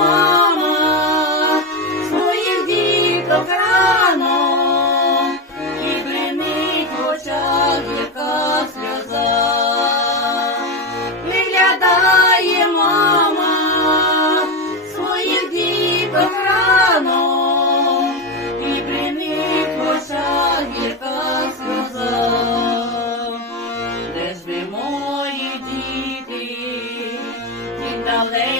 мама, своїх діток рано, і бренить очах яка сльоза, не мама, своїх діток рано, і бренить в очах сльоза, де ж ви мої діти, віддалені.